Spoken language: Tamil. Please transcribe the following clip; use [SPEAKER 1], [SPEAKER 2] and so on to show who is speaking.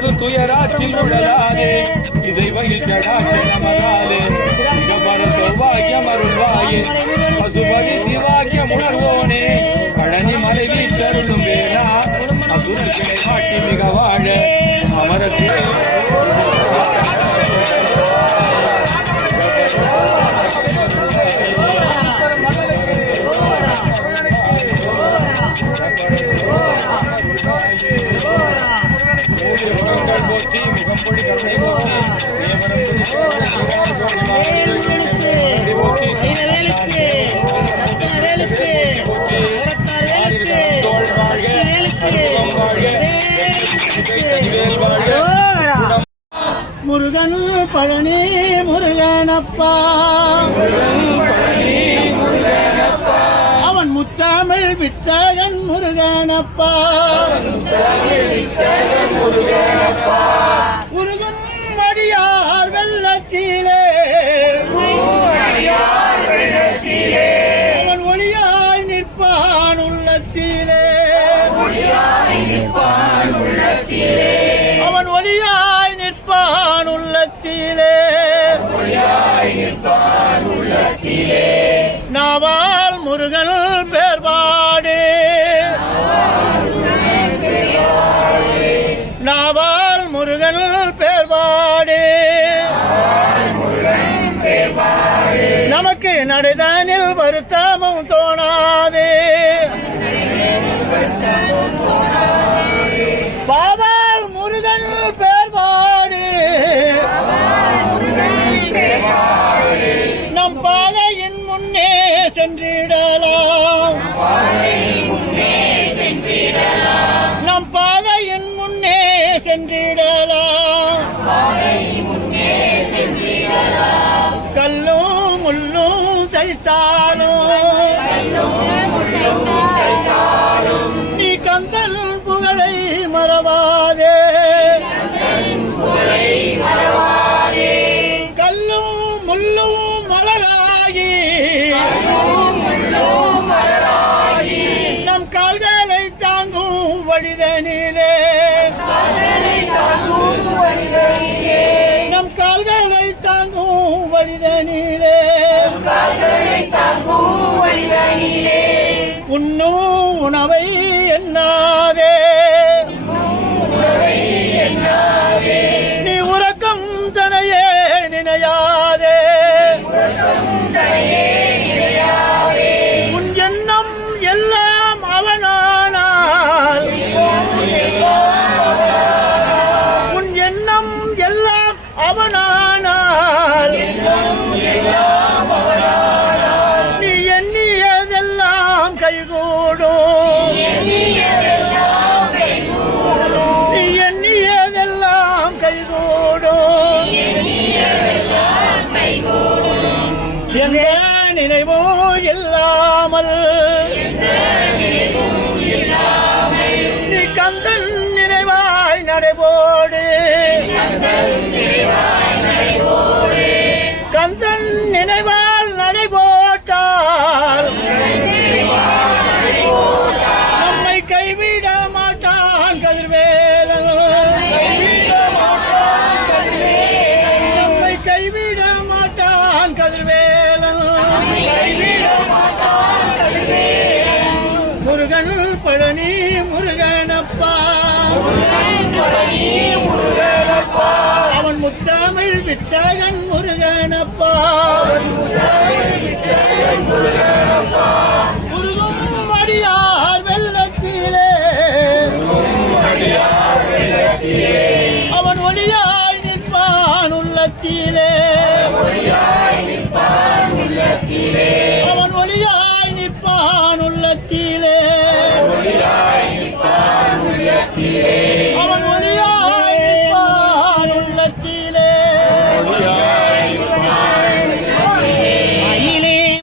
[SPEAKER 1] மனது துயராற்றில் உழலாதே இதை வகிச்சடாக்கி நமதாலே. பர சௌபாகியம் அருள்வாயே.
[SPEAKER 2] முருகன் பழனி முருகனப்பா. அவன் முத்தாமல் வித்தகன் முருகனப்பா. முருகன் மடியார் வெள்ளத்திலே உள்ளத்திலே. நாவால் முருகன் பேர்பாடு. நாவால் முருகன் பேர்பாடு. நமக்கு நடைதானில் வருத்தமும் தோணாதே. பாபால் சென்றிடலாம். கல்லும் முள்ளும் தைத்தாலும். நீ கந்தல் புகழை மறவாதே. கல்லும் முள்ளும் மலராகி. நம் கால்களை தாங்கும் வழிதனிலே. உண்ணும் இல்லாமல் நீ கந்தன் நினைவாய் நடைபோ முருகனப்பா அவன் முத்தாமிழ் வித்தகன் முருகனப்பா. முருகும் அடியார் வெள்ளத்திலே. அவன் ஒளியாய் நிற்பான் உள்ளத்திலே.